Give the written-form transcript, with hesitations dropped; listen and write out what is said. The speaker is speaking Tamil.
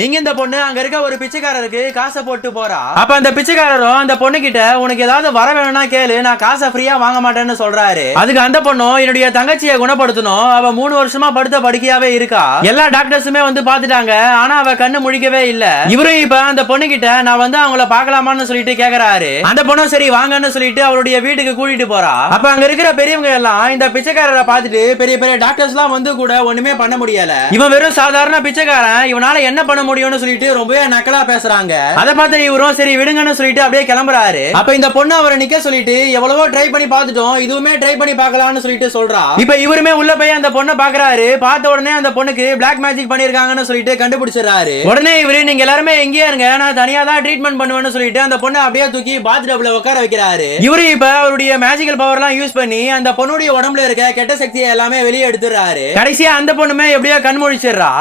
எங்க இந்த பொண்ணு அங்க இருக்க ஒரு பிச்சைக்காரருக்கு காசை போட்டு போறா. அப்ப அந்த பிச்சைக்காரரும் அந்த பொண்ணு கிட்ட உனக்கு ஏதாவது வர வேணும்னா கேளு, நான் காசை ஃப்ரீயா வாங்க மாட்டேன்னு சொல்றாரு. அதுக்கு அந்த பொண்ணும் என்னுடைய தங்கச்சியை குணப்படுத்தணும், அவ 3 வருஷமா படுத்த படுக்கையாவே இருக்கா, எல்லா டாக்டர்ஸுமே வந்து பாத்துட்டாங்க, ஆனா அவ கண்ணு முழிக்கவே இல்ல. இவரும் இப்ப அந்த பொண்ணு கிட்ட நான் வந்து அவங்கள பாக்கலாமான்னு சொல்லிட்டு கேக்குறாரு. அந்த பொண்ணும் சரி வாங்கன்னு சொல்லிட்டு அவளுடைய வீட்டுக்கு கூட்டிட்டு போறா. அப்ப அங்க இருக்கிற பெரியவங்க எல்லாம் இந்த பிச்சைக்காரரை பார்த்துட்டு பெரிய பெரிய டாக்டர்ஸ் எல்லாம் வந்து கூட ஒண்ணுமே பண்ண முடியல, இவன் வெறும் சாதாரண பிச்சைக்காரன், இவனால என்ன பண்ண முடியும்னு சொல்லிட்டு ரொம்பவே நக்கலா பேசுறாங்க. அதை பார்த்து இவரும் சரி விடுங்கன்னு சொல்லிட்டு அப்படியே கிளம்புறாரு. அப்ப இந்த பொண்ணு அவரை நிக்க சொல்லிட்டு எவ்வளவோ ட்ரை பண்ணி பார்த்துட்டோம், இதுவுமே ட்ரை பண்ணி பார்க்கலாம்னு சொல்லிட்டு சொல்றா. இப்ப இவருமே உள்ள போய் அந்த பொண்ணை பாக்குறாரு. பார்த்த உடனே அந்த பொண்ணுக்கு பிளாக் மேஜிக் பண்ணிருக்காங்கன்னு சொல்லிட்டு கண்டுபிடிச்சிடறாரு. உடனே இவரு நீங்க எல்லாருமே எங்கேயே இருங்க, நான் தனியா தான் ட்ரீட்மெண்ட் பண்ணுவேன்னு சொல்லிட்டு அந்த பொண்ணை அப்படியே தூக்கி பாத் டப்ல உட்கார வைக்கிறாரு. இவரு இப்ப அவருடைய மேஜிக்கல் பவர் எல்லாம் யூஸ் பண்ணி அந்த பொண்ணுடைய உடம்புல இருக்க கெட்ட சக்தியை எல்லாமே வெளியே எடுத்துறாரு. கடைசியா அந்த பொண்ணுமே எப்படியோ கண் முழிச்சிடுறா.